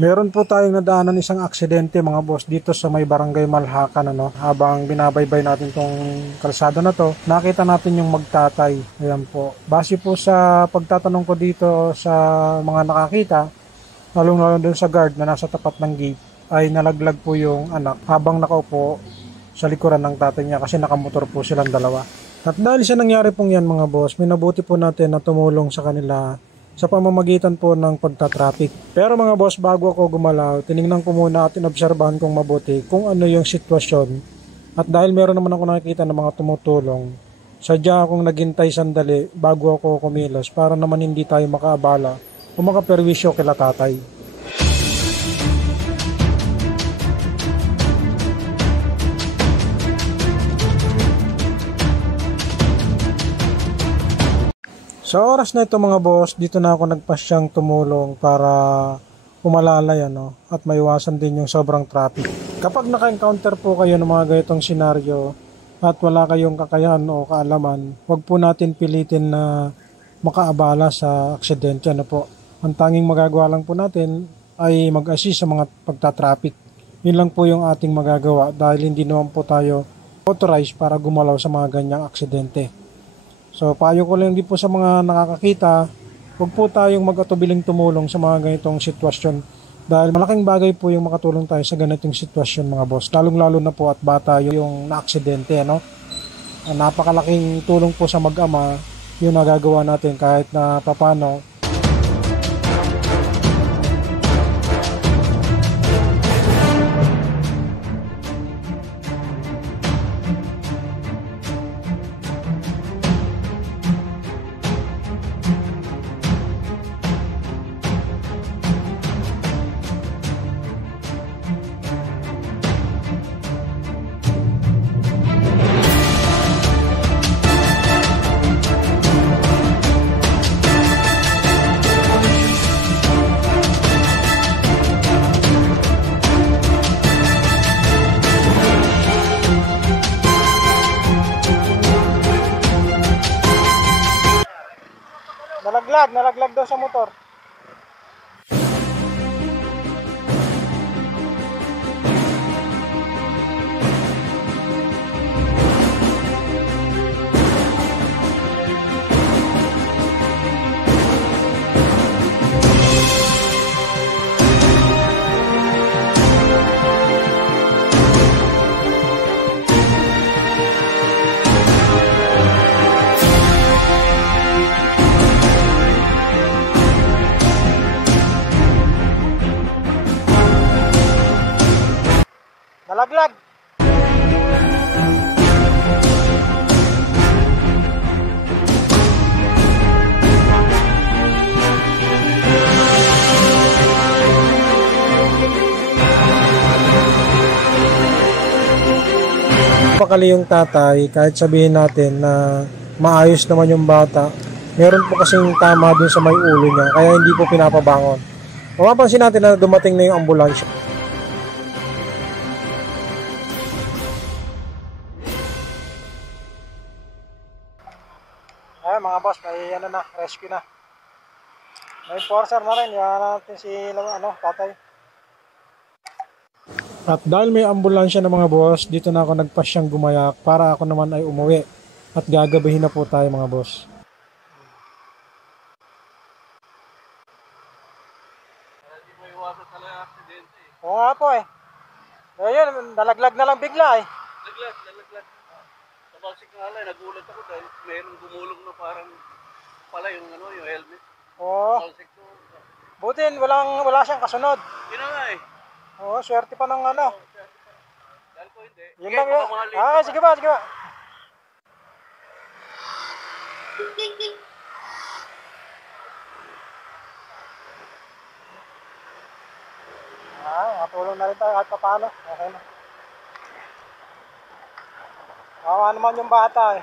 Meron po tayong nadaanan isang aksidente mga boss dito sa may barangay Malhakan Habang binabaybay natin tong kalsada na to, nakita natin yung magtatay. Ayan po. Base po sa pagtatanong ko dito sa mga nakakita, lalong-lalo dun sa guard na nasa tapat ng gate, ay nalaglag po yung anak habang nakaupo sa likuran ng tatay niya kasi nakamotor po silang dalawa. At dahil sa nangyari pong yan mga boss, minabuti po natin na tumulong sa kanila sa pamamagitan po ng pagtatraffic. Pero mga boss, bago ako gumalaw, tiningnan ko muna at inobserbahan kong mabuti kung ano yung sitwasyon. At dahil meron naman ako nakikita ng mga tumutulong, sadya akong naghintay sandali bago ako kumilos para naman hindi tayo makaabala o makaperwisyo kila tatay. Sa oras na ito mga boss, dito na ako nagpasyang tumulong para umalalay at maiwasan din yung sobrang traffic. Kapag naka-encounter po kayo ng mga ganitong senaryo at wala kayong kakayahan o kaalaman, huwag po natin pilitin na makaabala sa aksidente. Ang tanging magagawa lang po natin ay mag-assist sa mga pagtatraffic. Yun lang po yung ating magagawa dahil hindi naman po tayo authorized para gumalaw sa mga ganyang aksidente. So, payo ko lang din po sa mga nakakakita, huwag po tayong mag-atubiling tumulong sa mga ganitong sitwasyon dahil malaking bagay po yung makatulong tayo sa ganitong sitwasyon mga boss. Lalong-lalo na po at bata yung na-aksidente. Napakalaking tulong po sa mag-ama yung nagagawa natin kahit na papano. Nalaglag daw sa motor. Nalaglag. Pakali yung tatay, kahit sabihin natin na maayos naman yung bata, meron po kasing tama dun sa may ulo niya, kaya hindi po pinapabangon. Mapapansin natin na dumating na yung ambulansya. Ay mga boss, may rescue na. May enforcer na rin, yan natin si tatay. At dahil may ambulansya na mga boss, dito na ako nagpasyang gumayak para ako naman ay umuwi. At gagabihin na po tayo mga boss. Hindi mo iwasan talaga aksidente eh. Oo nga po eh. Ayun, nalaglag na lang bigla eh. Nalaglag. Tabasik nga lang, nagulat ako dahil mayroong gumulong na parang pala yung helmet. Oo. Buti wala siyang kasunod. Yun na nga eh. Oo, swerte pa ng Dahil ko hindi. Yun lang yun. Sige ba. Matulong na rin tayo kahit paano. Okay na. Awa naman yung bata eh.